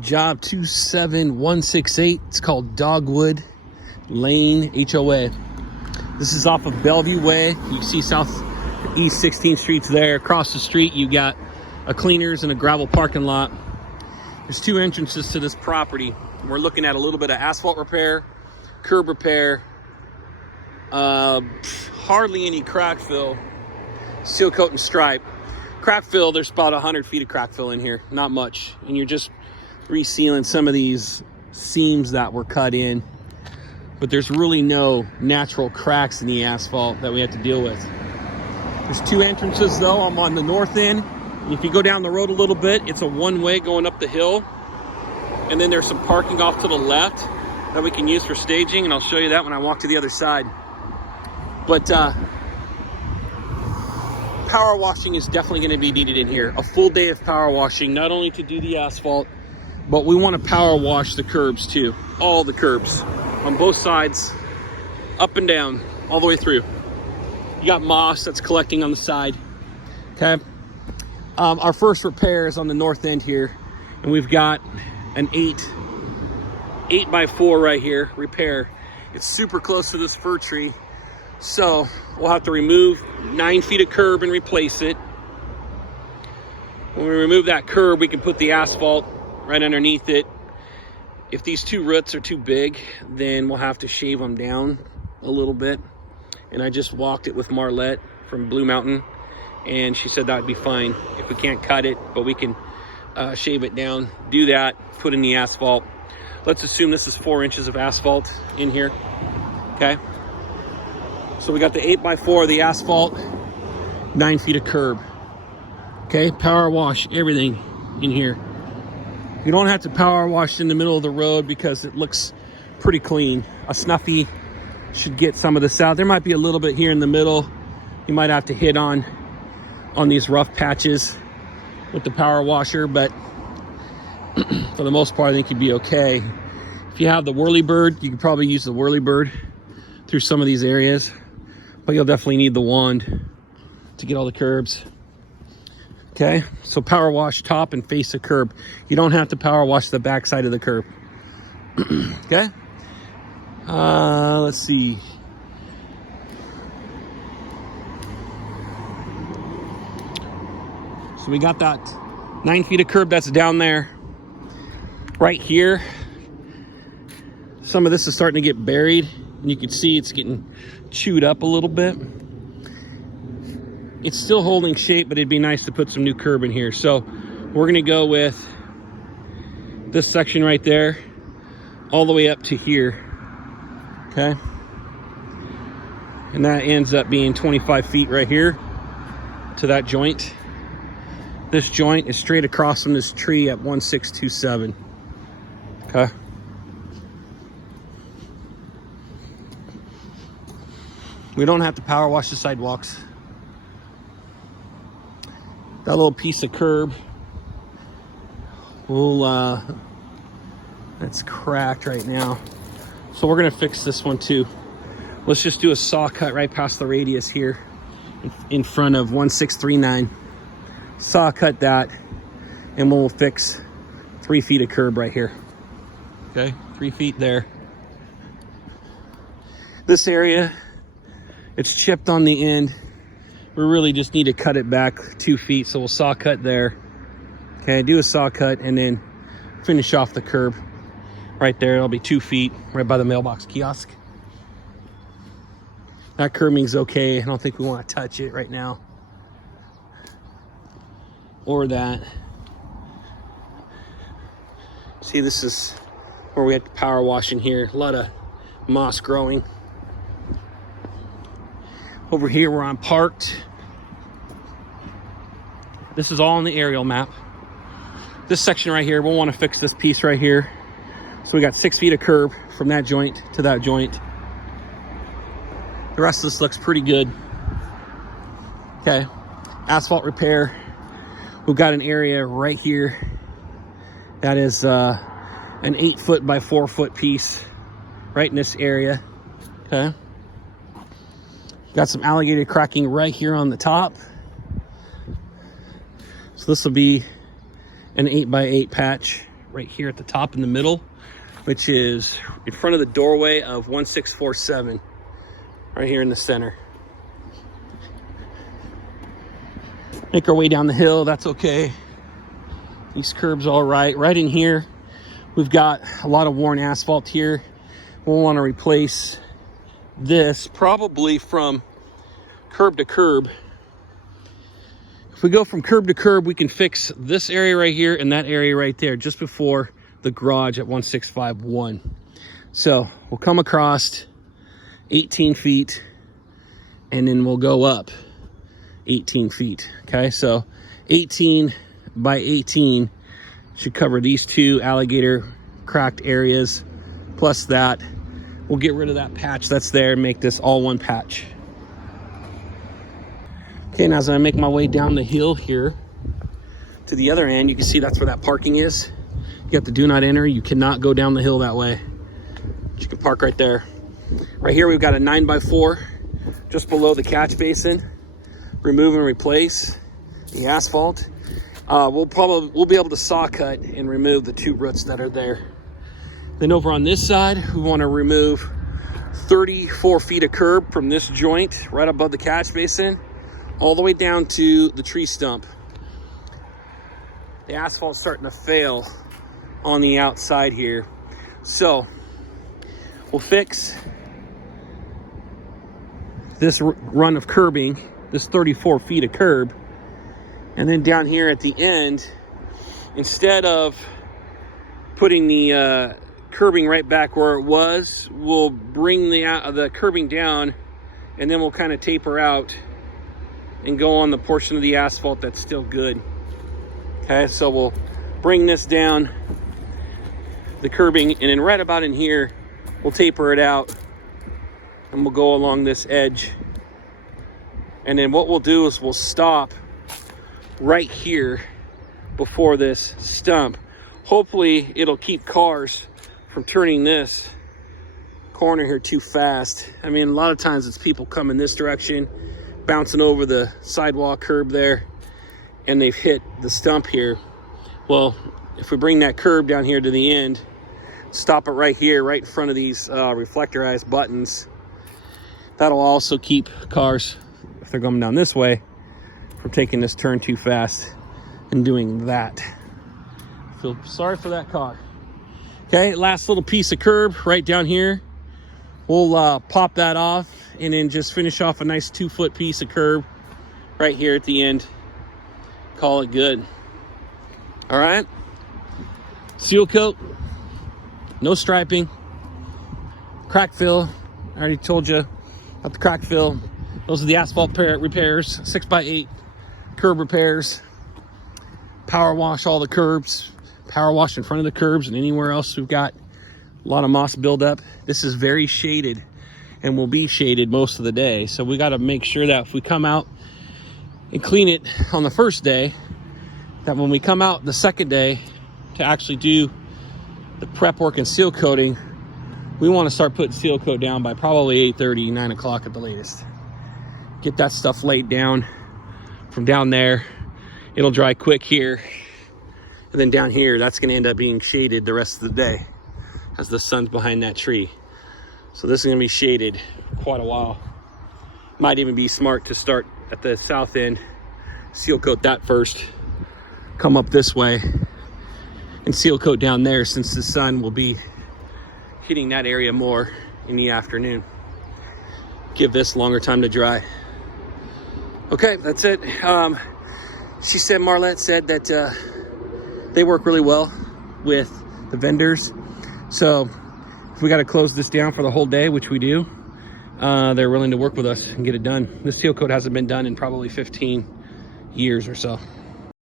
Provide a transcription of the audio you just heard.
Job 27168. It's called Dogwood Lane, HOA. This is off of Bellevue Way. You can see Southeast 16th Street's there. Across the street, you got a cleaners and a gravel parking lot. There's two entrances to this property. We're looking at a little bit of asphalt repair, curb repair, hardly any crack fill, seal coat and stripe. Crack fill, there's about 100 feet of crack fill in here, not much. And you're just resealing some of these seams that were cut in. But there's really no natural cracks in the asphalt that we have to deal with. There's two entrances though. I'm on the north end. If you go down the road a little bit, it's a one-way going up the hill. And then there's some parking off to the left that we can use for staging, and I'll show you that when I walk to the other side. But power washing is definitely going to be needed in here. A full day of power washing, not only to do the asphalt, but we want to power wash the curbs too. All the curbs on both sides, up and down, all the way through. You got moss that's collecting on the side, okay? Our first repair is on the north end here, and we've got an 8x4 right here, repair. It's super close to this fir tree, so we'll have to remove 9 feet of curb and replace it. When we remove that curb, we can put the asphalt right underneath it. If these two roots are too big, then we'll have to shave them down a little bit. And I just walked it with Marlette from Blue Mountain, and she said that would be fine if we can't cut it, but we can shave it down, do that, put in the asphalt. Let's assume this is 4 inches of asphalt in here, okay? So we got the 8x4, the asphalt, 9 feet of curb, okay? Power wash everything in here. You don't have to power wash in the middle of the road because it looks pretty clean. A Snuffy should get some of this out. There might be a little bit here in the middle. You might have to hit on these rough patches with the power washer, but for the most part, I think you'd be okay. If you have the Whirlybird, you could probably use the Whirlybird through some of these areas, but you'll definitely need the wand to get all the curbs. Okay, so power wash top and face the curb. You don't have to power wash the back side of the curb. Okay, let's see. So we got that 9 feet of curb that's down there. Right here, some of this is starting to get buried, and you can see it's getting chewed up a little bit. It's still holding shape, but it'd be nice to put some new curb in here. So we're gonna go with this section right there, all the way up to here, okay? And that ends up being 25 feet right here to that joint. This joint is straight across from this tree at 1627, okay? We don't have to power wash the sidewalks. That little piece of curb will, it's cracked right now. So we're gonna fix this one too. Let's just do a saw cut right past the radius here in front of 1639. Saw cut that, and we'll fix 3 feet of curb right here. Okay, 3 feet there. This area, it's chipped on the end. We really just need to cut it back 2 feet, so we'll saw cut there. Okay, do a saw cut and then finish off the curb right there. It'll be 2 feet right by the mailbox kiosk. That curbing's okay. I don't think we want to touch it right now. Or that. See, this is where we have to power wash in here. A lot of moss growing. Over here where I'm parked, this is all on the aerial map. This section right here, we'll want to fix this piece right here. So we got 6 feet of curb from that joint to that joint. The rest of this looks pretty good. Okay, asphalt repair. We've got an area right here that is an 8 foot by 4 foot piece right in this area. Okay. Got some alligator cracking right here on the top. So this will be an 8x8 patch right here at the top in the middle, which is in front of the doorway of 1647, right here in the center. Make our way down the hill, that's okay. These curbs all right. Right in here, we've got a lot of worn asphalt here. We'll want to replace this probably from curb to curb. If we go from curb to curb, we can fix this area right here and that area right there just before the garage at 1651. So we'll come across 18 feet and then we'll go up 18 feet. Okay, so 18 by 18 should cover these two alligator cracked areas. Plus that, we'll get rid of that patch that's there and make this all one patch. Okay, now as I make my way down the hill here to the other end, you can see that's where that parking is. You got the do not enter. You cannot go down the hill that way. But you can park right there. Right here, we've got a 9x4 just below the catch basin. Remove and replace the asphalt. We'll be able to saw cut and remove the two roots that are there. Then over on this side, we want to remove 34 feet of curb from this joint right above the catch basin all the way down to the tree stump. The asphalt's starting to fail on the outside here. So we'll fix this run of curbing, this 34 feet of curb. And then down here at the end, instead of putting the curbing right back where it was, we'll bring the curbing down, and then we'll kind of taper out and go on the portion of the asphalt that's still good. Okay, so we'll bring this down, the curbing, and then right about in here, we'll taper it out, and we'll go along this edge. And then what we'll do is we'll stop right here before this stump. Hopefully it'll keep cars from turning this corner here too fast. I mean, a lot of times it's people coming this direction, bouncing over the sidewalk curb there, and they've hit the stump here. Well, if we bring that curb down here to the end, stop it right here, right in front of these reflectorized buttons, that'll also keep cars, if they're coming down this way, from taking this turn too fast and doing that. Feel sorry for that car. Okay, last little piece of curb right down here. We'll pop that off and then just finish off a nice 2-foot piece of curb right here at the end. Call it good. All right. Seal coat, no striping, crack fill. I already told you about the crack fill. Those are the asphalt repairs, 6x8 curb repairs. Power wash all the curbs, power wash in front of the curbs and anywhere else we've got a lot of moss buildup. This is very shaded and will be shaded most of the day. So we got to make sure that if we come out and clean it on the first day, that when we come out the second day to actually do the prep work and seal coating, we want to start putting seal coat down by probably 8:30, 9 o'clock at the latest. Get that stuff laid down. From down there, it'll dry quick here. And then down here, that's going to end up being shaded the rest of the day as the sun's behind that tree. So this is going to be shaded quite a while. Might even be smart to start at the south end, seal coat that first, come up this way, and seal coat down there since the sun will be hitting that area more in the afternoon. Give this longer time to dry. Okay, that's it. She said, Marlette said that they work really well with the vendors. So if we got to close this down for the whole day, which we do, they're willing to work with us and get it done. This seal coat hasn't been done in probably 15 years or so.